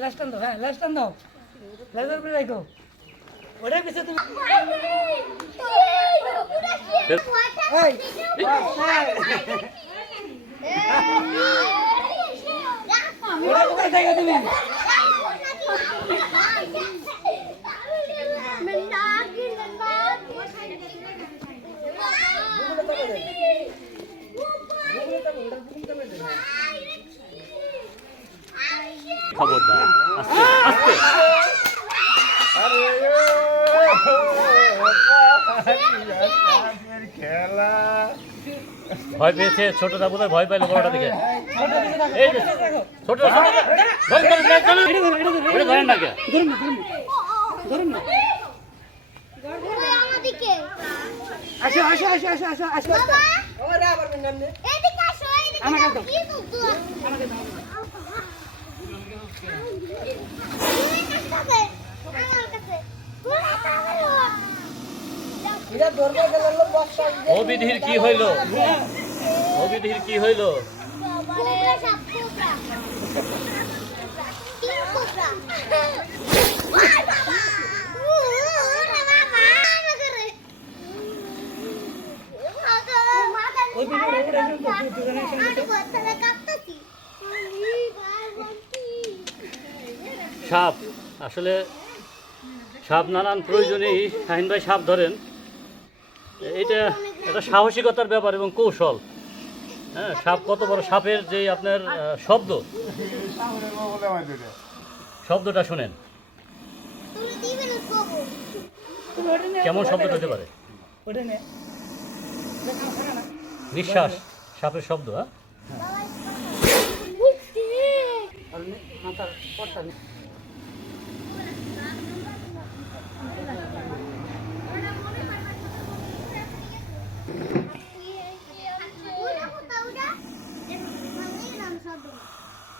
Last দাও হ্যাঁ last দাও লেজার করে রাখো ওটার পিছে তুমি এই কোথায় থাকো তুমি খবরদার আস্তে আস্তে খেলা ভয় পেয়েছে ছোটটা বোধহয় ভয় পাইলো বড়টা দিকে এই ছোট ছোট ধরেন, না কে ধরুন না আসো আসো আসো আসো আসো আসো এদিকে আসো এদিকে আমাকে দাও। আমাকে দাও অবিধির কি হইল? অবিধির কি হইল? ওই বাবা ওরে বাবা আমাকে রে ওই সাপ। আসলে সাপ নানান প্রয়োজনেই শাহিন ভাই সাপ ধরেন। এটা একটা সাহসিকতার ব্যাপার এবং কৌশল। হ্যাঁ সাপ কত বড়? সাপের যে আপনার শব্দ। শব্দটা শুনেন। কেমন শব্দটা হতে পারে? নিঃশ্বাস সাপের শব্দ হ্যাঁ।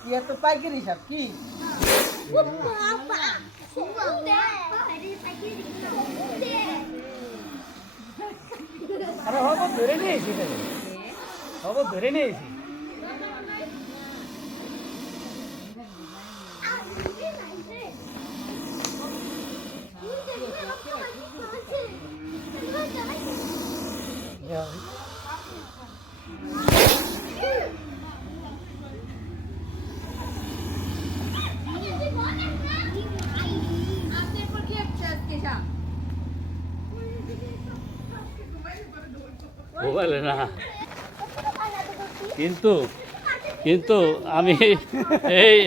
ইয়া তো পাইকারি সাপ কি বাবা সুবা আরে সাইকেল দে আরে হব ধরে নিয়েছি তাহলে হব ধরে নিয়েছি মোবাইলে না। কিন্তু কিন্তু আমি এই